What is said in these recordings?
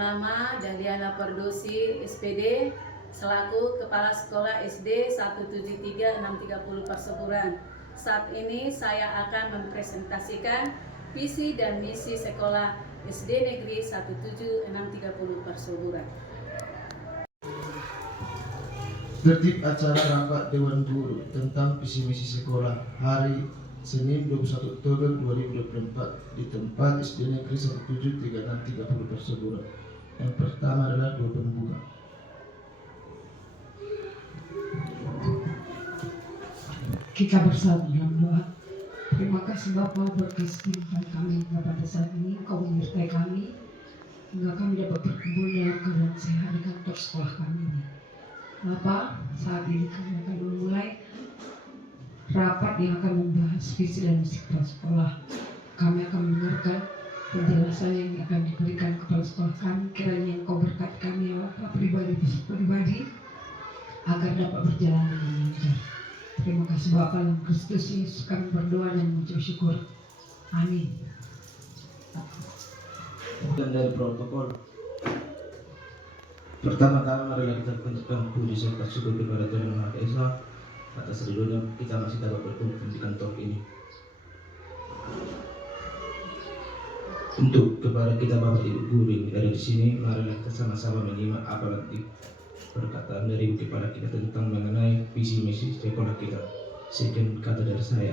bernama Dahliana Perdosi SPD selaku Kepala Sekolah SD 173-630 Perseburan. Saat ini saya akan mempresentasikan visi dan misi sekolah SD Negeri 17630 Perseburan. Tertib acara rapat Dewan Guru tentang visi misi sekolah hari Senin 21 Oktober 2024 di tempat SD Negeri 173-630 Perseburan. Yang pertama adalah doa pembuka. Kita bersama dalam doa. Terima kasih Bapa buat kesempatan kami pada saat ini. Engkau menyertai kami hingga kami dapat berkumpul dalam keadaan sehat di kantor sekolah kami ini. Bapa, saat ini kami akan memulai rapat yang akan membahas visi dan misi kepala sekolah. Kami akan mendengarkan penjelasan yang akan diberikan kepala sekolah kami. Kiranya Engkau berkati kami ya Bapa, pribadi agar dapat berjalan dengan lancar. Terima kasih Bapa, dalam Kristus Yesus kami berdoa dan mengucap syukur. Amin. Dan dari protokol, pertama-tama adalah kita panjatkan puji serta syukur kepada Tuhan Yang Maha Esa atas ridhonya kita masih dapat berkumpul di kantor ini. Untuk kepada kita Bapak Ibu guru yang ada di sini, marilah kita sama-sama menyimak apa nanti perkataan dari kepada kita tentang mengenai visi misi sekolah kita. Sekian kata dari saya.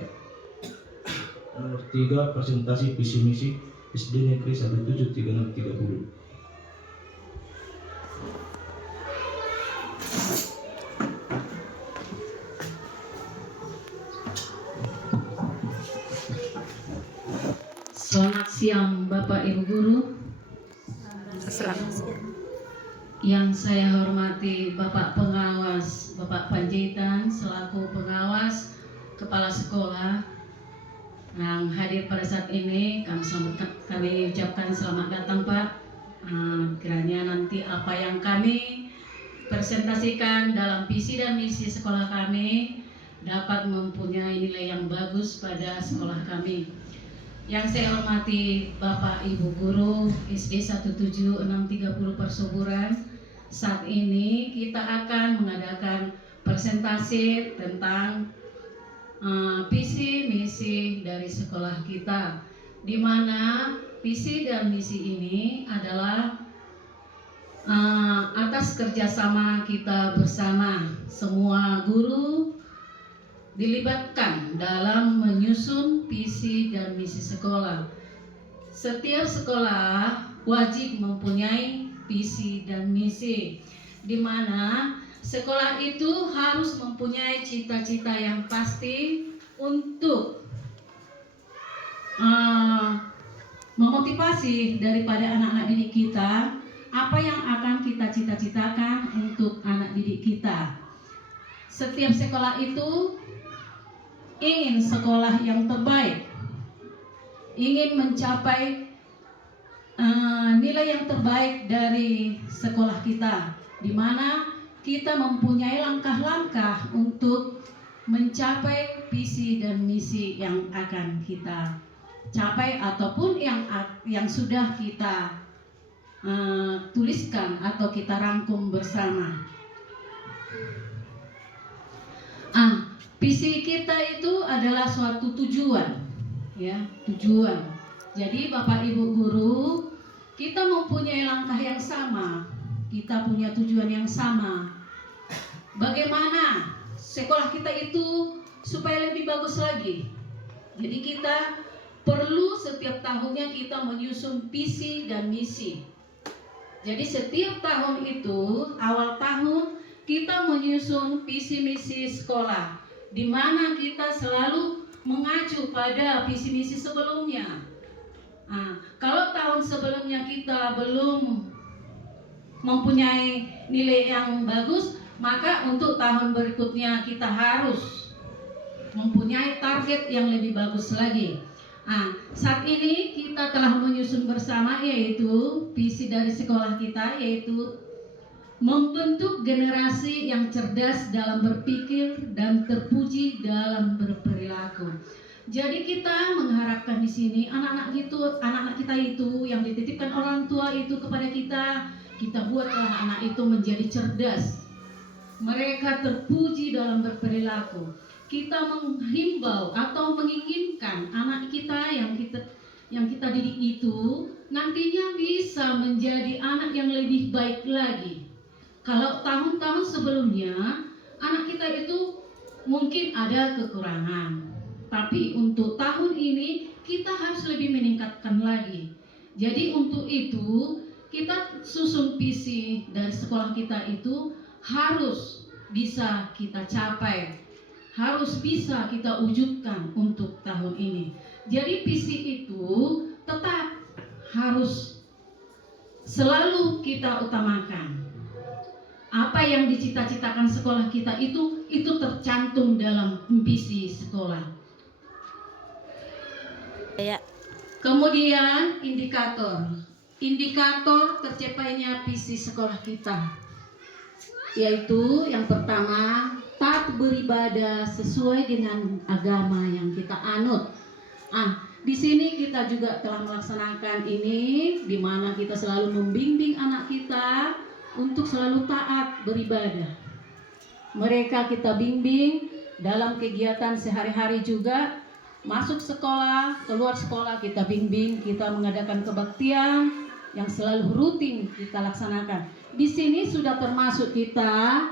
Nomor 3, presentasi visi misi SD Negeri 173-630. Selamat siang Bapak Ibu Guru. Selamat siang. Yang saya hormati Bapak Pengawas, Bapak Panjaitan selaku pengawas Kepala Sekolah yang hadir pada saat ini, kami ucapkan selamat datang Pak. Kiranya nanti apa yang kami presentasikan dalam visi dan misi sekolah kami dapat mempunyai nilai yang bagus pada sekolah kami. Yang saya hormati Bapak Ibu Guru SD 17630 Perseburan, saat ini kita akan mengadakan presentasi tentang visi misi dari sekolah kita, di mana visi dan misi ini adalah atas kerjasama kita bersama. Semua guru dilibatkan dalam menyusun visi dan misi sekolah. Setiap sekolah wajib mempunyai visi dan misi, di mana sekolah itu harus mempunyai cita-cita yang pasti untuk memotivasi daripada anak-anak didik kita apa yang akan kita cita-citakan untuk anak didik kita. Setiap sekolah itu ingin sekolah yang terbaik, ingin mencapai nilai yang terbaik dari sekolah kita, di mana kita mempunyai langkah-langkah untuk mencapai visi dan misi yang akan kita capai ataupun yang sudah kita tuliskan atau kita rangkum bersama. Visi kita itu adalah suatu tujuan, ya, tujuan. Jadi Bapak Ibu Guru, kita mempunyai langkah yang sama, kita punya tujuan yang sama. Bagaimana sekolah kita itu supaya lebih bagus lagi? Jadi kita perlu setiap tahunnya kita menyusun visi dan misi. Jadi setiap tahun itu, awal tahun kita menyusun visi misi sekolah, di mana kita selalu mengacu pada visi misi sebelumnya. Kalau tahun sebelumnya kita belum mempunyai nilai yang bagus, maka untuk tahun berikutnya kita harus mempunyai target yang lebih bagus lagi. Saat ini kita telah menyusun bersama, yaitu visi dari sekolah kita, yaitu membentuk generasi yang cerdas dalam berpikir dan terpuji dalam berperilaku. Jadi kita mengharapkan di sini anak-anak kita itu yang dititipkan orang tua itu kepada kita buatlah anak itu menjadi cerdas. Mereka terpuji dalam berperilaku. Kita menghimbau atau menginginkan anak kita yang kita didik itu nantinya bisa menjadi anak yang lebih baik lagi. Kalau tahun-tahun sebelumnya anak kita itu mungkin ada kekurangan, tapi untuk tahun ini kita harus lebih meningkatkan lagi. Jadi untuk itu kita susun visi dari sekolah kita itu harus bisa kita capai, harus bisa kita wujudkan untuk tahun ini. Jadi visi itu tetap harus selalu kita utamakan. Apa yang dicita-citakan sekolah kita itu tercantum dalam visi sekolah. Ya. Kemudian indikator tercapainya visi sekolah kita, yaitu yang pertama, taat beribadah sesuai dengan agama yang kita anut. Di sini kita juga telah melaksanakan ini, di mana kita selalu membimbing anak kita untuk selalu taat beribadah. Mereka kita bimbing dalam kegiatan sehari-hari juga, masuk sekolah, keluar sekolah kita bimbing, kita mengadakan kebaktian yang selalu rutin kita laksanakan. Di sini sudah termasuk kita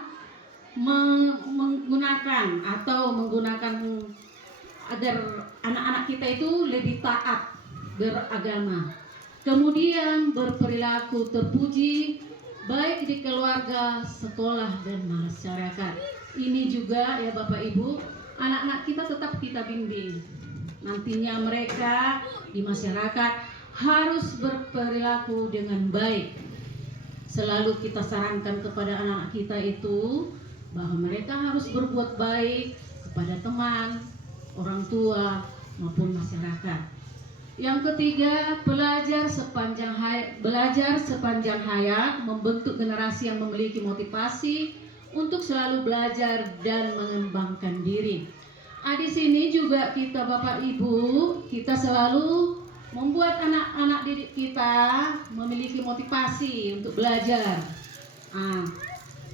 menggunakan agar anak-anak kita itu lebih taat beragama. Kemudian berperilaku terpuji baik di keluarga, sekolah, dan masyarakat. Ini juga ya Bapak Ibu, anak-anak kita tetap kita bimbing. Nantinya mereka di masyarakat harus berperilaku dengan baik. Selalu kita sarankan kepada anak-anak kita itu bahwa mereka harus berbuat baik kepada teman, orang tua, maupun masyarakat. Yang ketiga, belajar sepanjang hayat, membentuk generasi yang memiliki motivasi untuk selalu belajar dan mengembangkan diri. Di sini juga kita Bapak Ibu, kita selalu membuat anak-anak didik kita memiliki motivasi untuk belajar.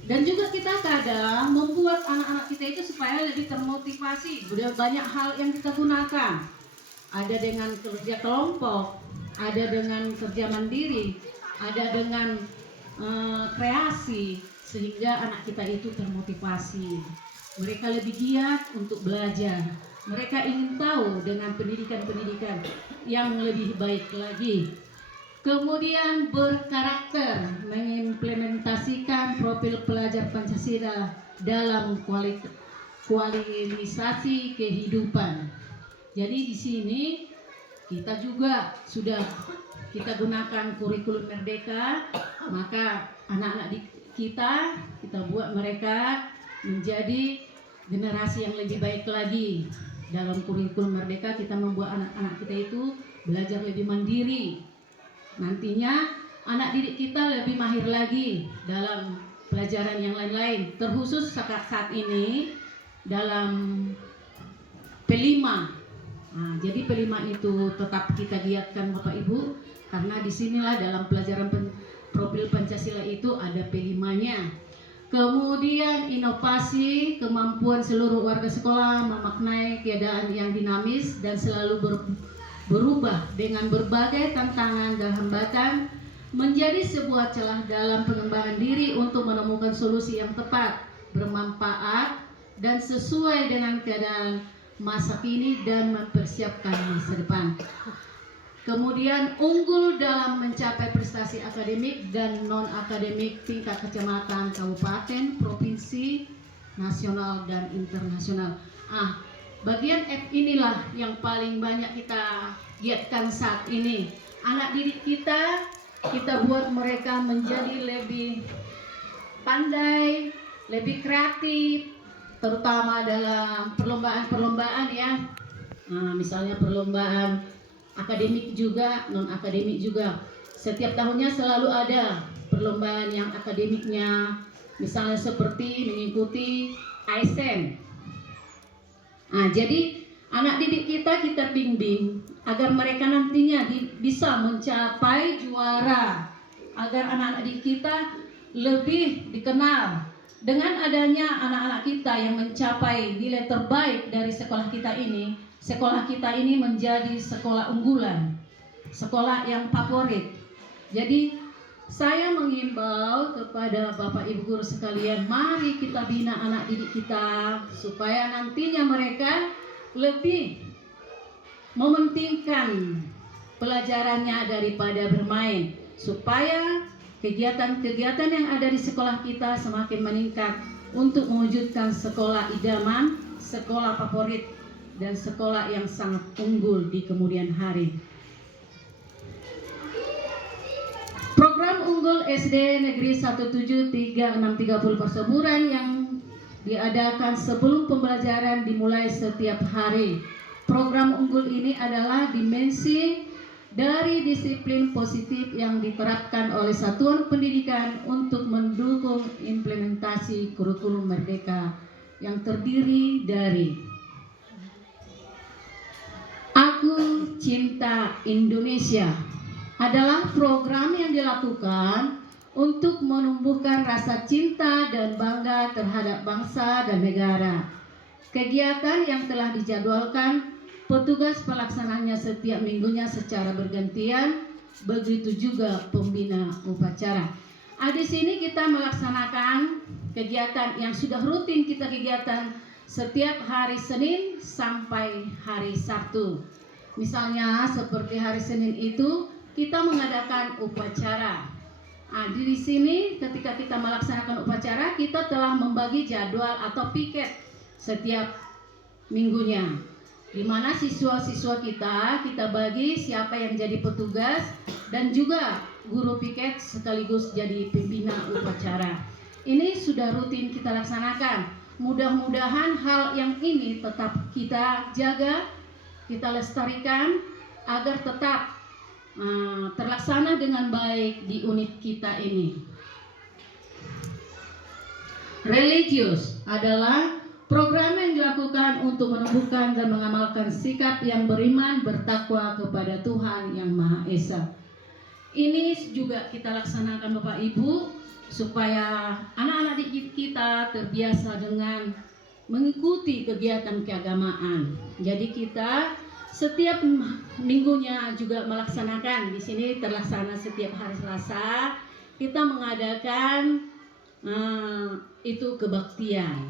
Dan juga kita kadang membuat anak-anak kita itu supaya lebih termotivasi. Sudah banyak hal yang kita gunakan. Ada dengan kerja kelompok, ada dengan kerja mandiri, ada dengan kreasi, sehingga anak kita itu termotivasi. Mereka lebih giat untuk belajar. Mereka ingin tahu dengan pendidikan-pendidikan yang lebih baik lagi. Kemudian berkarakter, mengimplementasikan profil pelajar Pancasila dalam kualifikasi kehidupan. Jadi di sini kita juga sudah kita gunakan kurikulum Merdeka, maka anak-anak kita buat mereka menjadi generasi yang lebih baik lagi. Dalam kurikulum Merdeka kita membuat anak-anak kita itu belajar lebih mandiri. Nantinya anak didik kita lebih mahir lagi dalam pelajaran yang lain-lain. Terkhusus saat ini dalam P5. Jadi P5 itu tetap kita giatkan Bapak Ibu, karena disinilah dalam pelajaran profil Pancasila itu ada P5-nya. Kemudian inovasi, kemampuan seluruh warga sekolah memaknai keadaan yang dinamis dan selalu berubah dengan berbagai tantangan dan hambatan, menjadi sebuah celah dalam pengembangan diri untuk menemukan solusi yang tepat, bermanfaat, dan sesuai dengan keadaan masa kini dan mempersiapkan masa depan. Kemudian unggul dalam mencapai prestasi akademik dan non-akademik tingkat kecamatan, kabupaten, provinsi, nasional, dan internasional. Bagian F inilah yang paling banyak kita giatkan saat ini. Anak didik kita buat mereka menjadi lebih pandai, lebih kreatif, terutama dalam perlombaan-perlombaan ya. Misalnya perlombaan akademik juga, non-akademik juga. Setiap tahunnya selalu ada perlombaan yang akademiknya, misalnya seperti mengikuti ASN. Jadi Anak didik kita bimbing agar mereka nantinya bisa mencapai juara, agar anak-anak didik kita lebih dikenal. Dengan adanya anak-anak kita yang mencapai nilai terbaik dari sekolah kita ini menjadi sekolah unggulan, sekolah yang favorit. Jadi saya mengimbau kepada Bapak Ibu guru sekalian, mari kita bina anak didik kita supaya nantinya mereka lebih mementingkan pelajarannya daripada bermain, supaya kegiatan-kegiatan yang ada di sekolah kita semakin meningkat untuk mewujudkan sekolah idaman, sekolah favorit, dan sekolah yang sangat unggul di kemudian hari. Program unggul SD Negeri 173630 Perseburan yang diadakan sebelum pembelajaran dimulai setiap hari. Program unggul ini adalah dimensi dari disiplin positif yang diterapkan oleh satuan pendidikan untuk mendukung implementasi kurikulum merdeka yang terdiri dari Aku Cinta Indonesia. Adalah program yang dilakukan untuk menumbuhkan rasa cinta dan bangga terhadap bangsa dan negara. Kegiatan yang telah dijadwalkan petugas pelaksananya setiap minggunya secara bergantian, begitu juga pembina upacara. Di sini kita melaksanakan kegiatan yang sudah rutin kita kegiatan setiap hari Senin sampai hari Sabtu. Misalnya seperti hari Senin itu kita mengadakan upacara. Di sini ketika kita melaksanakan upacara, kita telah membagi jadwal atau piket setiap minggunya, di mana siswa-siswa kita bagi siapa yang jadi petugas dan juga guru piket sekaligus jadi pembina upacara. Ini sudah rutin kita laksanakan. Mudah-mudahan hal yang ini tetap kita jaga, kita lestarikan agar tetap terlaksana dengan baik di unit kita ini. Religius adalah program yang dilakukan untuk menumbuhkan dan mengamalkan sikap yang beriman, bertakwa kepada Tuhan Yang Maha Esa. Ini juga kita laksanakan Bapak Ibu supaya anak-anak didik kita terbiasa dengan mengikuti kegiatan keagamaan. Jadi kita setiap minggunya juga melaksanakan. Di sini terlaksana setiap hari Selasa kita mengadakan itu kebaktian,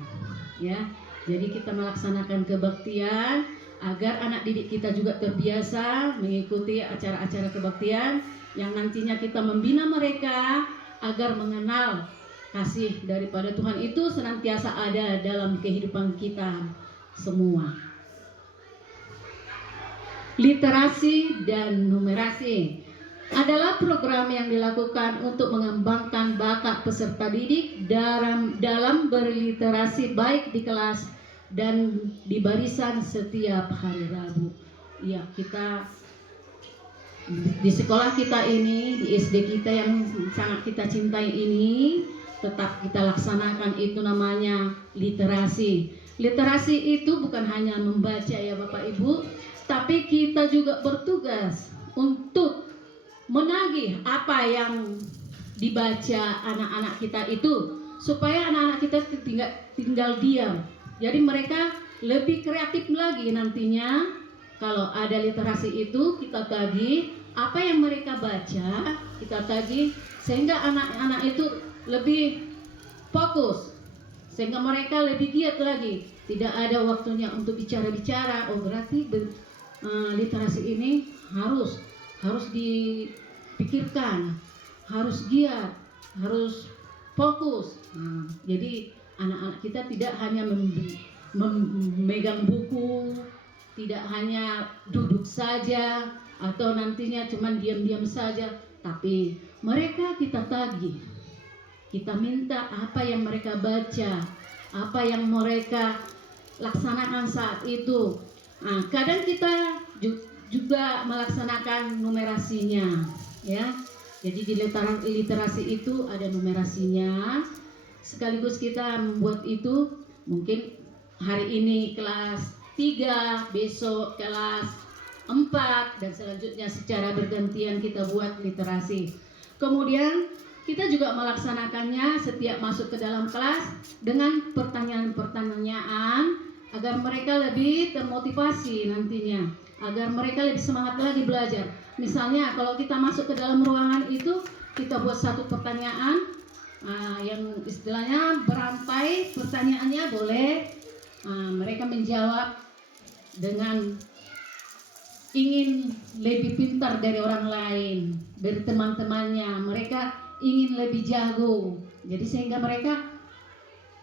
ya. Jadi kita melaksanakan kebaktian agar anak didik kita juga terbiasa mengikuti acara-acara kebaktian yang nantinya kita membina mereka agar mengenal kasih daripada Tuhan itu senantiasa ada dalam kehidupan kita semua. Literasi dan numerasi adalah program yang dilakukan untuk mengembangkan bakat peserta didik dalam berliterasi baik di kelas dan di barisan setiap hari Rabu. Ya, kita di sekolah kita ini, di SD kita yang sangat kita cintai ini, tetap kita laksanakan itu namanya literasi. Literasi itu bukan hanya membaca ya Bapak Ibu, tapi kita juga bertugas untuk menagih apa yang dibaca anak-anak kita itu, supaya anak-anak kita tinggal diam. Jadi mereka lebih kreatif lagi nantinya. Kalau ada literasi itu kita tagih apa yang mereka baca, kita tagih sehingga anak-anak itu lebih fokus, sehingga mereka lebih giat lagi. Tidak ada waktunya untuk bicara-bicara. Oh berarti literasi ini harus dipikirkan, harus giat, harus fokus. Jadi anak-anak kita tidak hanya memegang buku, tidak hanya duduk saja atau nantinya cuma diam-diam saja, tapi mereka kita tagih, kita minta apa yang mereka baca, apa yang mereka laksanakan saat itu. Kadang kita juga melaksanakan numerasinya, ya. Jadi di literasi itu ada numerasinya. Sekaligus kita membuat itu, mungkin hari ini kelas 3, besok kelas 4, dan selanjutnya secara bergantian kita buat literasi. Kemudian kita juga melaksanakannya setiap masuk ke dalam kelas dengan pertanyaan-pertanyaan agar mereka lebih termotivasi nantinya, agar mereka lebih semangat lagi belajar. Misalnya kalau kita masuk ke dalam ruangan itu, kita buat satu pertanyaan yang istilahnya berantai pertanyaannya, boleh mereka menjawab dengan ingin lebih pintar dari orang lain, dari teman-temannya. Mereka ingin lebih jago, jadi sehingga mereka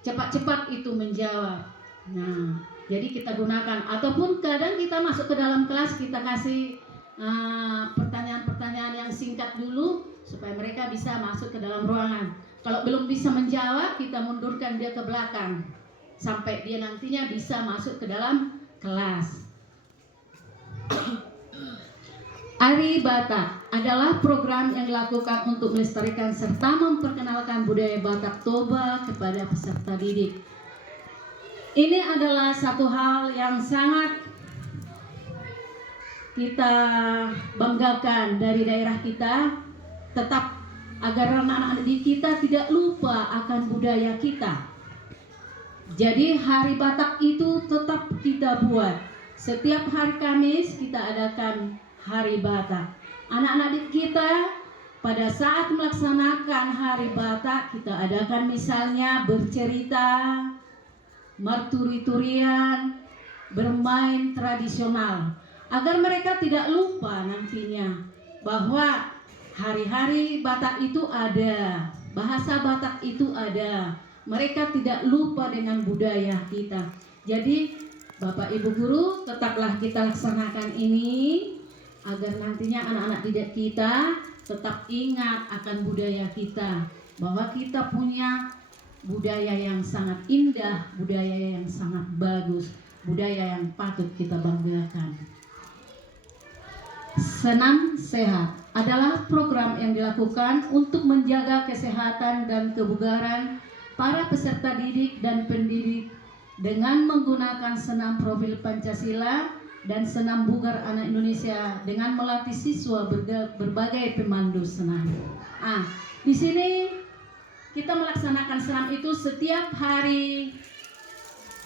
cepat-cepat itu menjawab. Nah, jadi kita gunakan, ataupun kadang kita masuk ke dalam kelas, kita kasih pertanyaan-pertanyaan yang singkat dulu supaya mereka bisa masuk ke dalam ruangan. Kalau belum bisa menjawab, kita mundurkan dia ke belakang sampai dia nantinya bisa masuk ke dalam kelas. Ari Batak adalah program yang dilakukan untuk melestarikan serta memperkenalkan budaya Batak Toba kepada peserta didik. Ini adalah satu hal yang sangat kita banggakan dari daerah kita, tetap agar anak-anak didik kita tidak lupa akan budaya kita. Jadi Hari Batak itu tetap kita buat. Setiap hari Kamis kita adakan Hari Batak. Anak-anak didik kita pada saat melaksanakan Hari Batak, kita adakan misalnya bercerita, marturi-turian, bermain tradisional, agar mereka tidak lupa nantinya bahwa hari-hari Batak itu ada, bahasa Batak itu ada. Mereka tidak lupa dengan budaya kita. Jadi Bapak Ibu Guru, tetaplah kita laksanakan ini agar nantinya anak-anak didik kita tetap ingat akan budaya kita, bahwa kita punya budaya yang sangat indah, budaya yang sangat bagus, budaya yang patut kita banggakan. Senam Sehat adalah program yang dilakukan untuk menjaga kesehatan dan kebugaran para peserta didik dan pendidik dengan menggunakan senam profil Pancasila dan senam bugar anak Indonesia dengan melatih siswa berbagai pemandu senam. Di sini kita melaksanakan senam itu setiap hari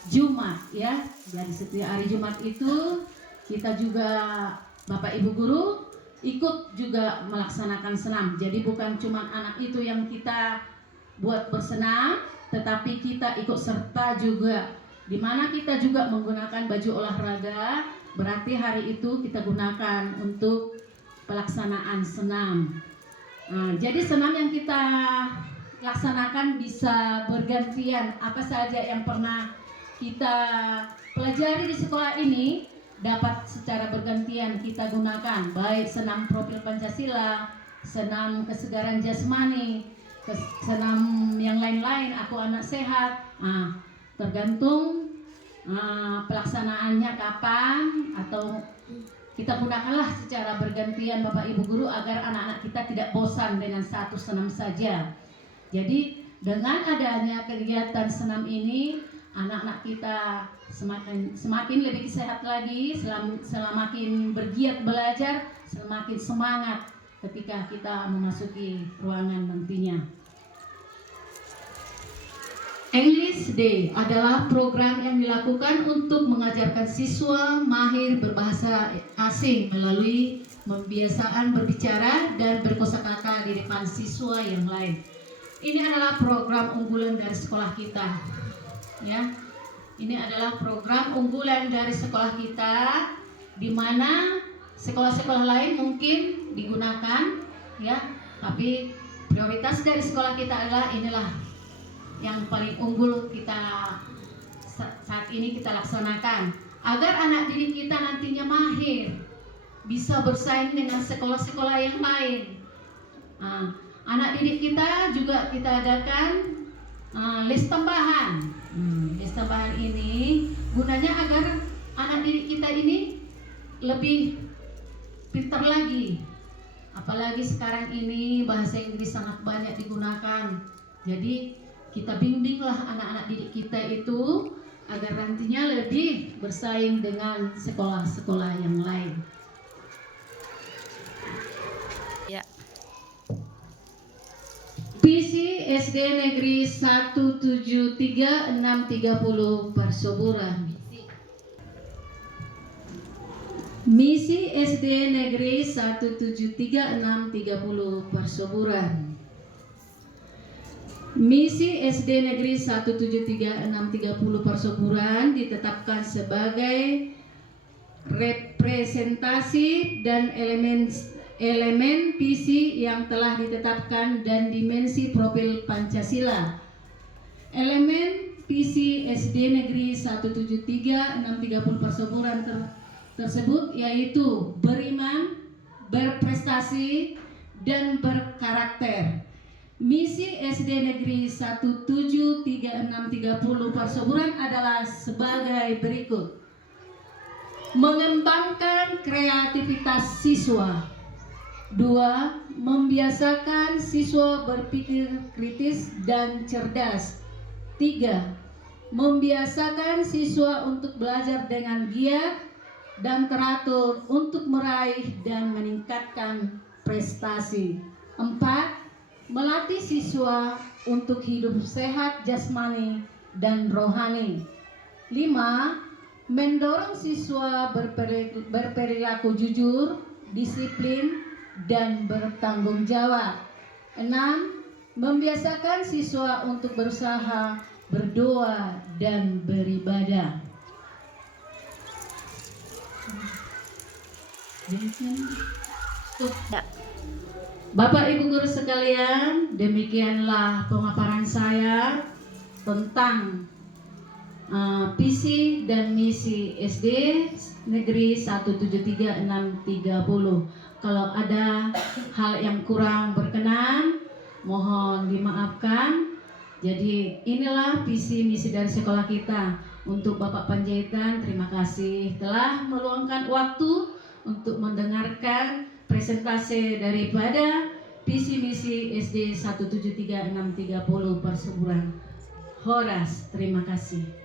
Jumat, ya. Jadi setiap hari Jumat itu kita juga Bapak Ibu Guru ikut juga melaksanakan senam. Jadi bukan cuma anak itu yang kita buat bersenam, tetapi kita ikut serta juga, di mana kita juga menggunakan baju olahraga. Berarti hari itu kita gunakan untuk pelaksanaan senam. Jadi senam yang kita laksanakan bisa bergantian. Apa saja yang pernah kita pelajari di sekolah ini dapat secara bergantian kita gunakan, baik senam profil Pancasila, senam kesegaran jasmani, senam yang lain-lain, aku anak sehat. Tergantung pelaksanaannya kapan, atau kita gunakanlah secara bergantian Bapak Ibu Guru agar anak-anak kita tidak bosan dengan satu senam saja. Jadi dengan adanya kegiatan senam ini, anak-anak kita semakin lebih sehat lagi, semakin bergiat belajar, semakin semangat ketika kita memasuki ruangan nantinya. English Day adalah program yang dilakukan untuk mengajarkan siswa mahir berbahasa asing melalui pembiasaan berbicara dan berkosakata di depan siswa yang lain. Ini adalah program unggulan dari sekolah kita, ya. Ini adalah program unggulan dari sekolah kita, di mana sekolah-sekolah lain mungkin digunakan, ya. Tapi prioritas dari sekolah kita adalah inilah yang paling unggul kita saat ini kita laksanakan, agar anak didik kita nantinya mahir, bisa bersaing dengan sekolah-sekolah yang lain. Anak didik kita juga kita adakan les tambahan. Les tambahan ini gunanya agar anak didik kita ini lebih pintar lagi. Apalagi sekarang ini bahasa Inggris sangat banyak digunakan. Jadi kita bimbinglah anak-anak didik kita itu agar nantinya lebih bersaing dengan sekolah-sekolah yang lain. Ya. Visi SD Negeri 173-630 Persuburan. Misi SD Negeri 173-630 Persuburan. Misi SD Negeri 173-630 Persuburan ditetapkan sebagai representasi dan elemen visi yang telah ditetapkan dan dimensi profil Pancasila. Elemen visi SD Negeri 173-630 Persuburan tersebut yaitu beriman, berprestasi, dan berkarakter. Misi SD Negeri 173-630 Persuburan adalah sebagai berikut: mengembangkan kreativitas siswa. 2. Membiasakan siswa berpikir kritis dan cerdas. 3. Membiasakan siswa untuk belajar dengan giat dan teratur untuk meraih dan meningkatkan prestasi. 4. Melatih siswa untuk hidup sehat jasmani dan rohani. 5. Mendorong siswa berperilaku jujur, disiplin, dan bertanggung jawab. 6. Membiasakan siswa untuk berusaha, berdoa, dan beribadah. Ya. Bapak Ibu guru sekalian, demikianlah pemaparan saya tentang visi dan misi SD Negeri 173-630. Kalau ada hal yang kurang berkenan, mohon dimaafkan. Jadi inilah visi misi dari sekolah kita. Untuk Bapak Panjaitan, terima kasih telah meluangkan waktu untuk mendengarkan presentasi daripada visi misi SD 173-630 Persuburan. Horas, terima kasih.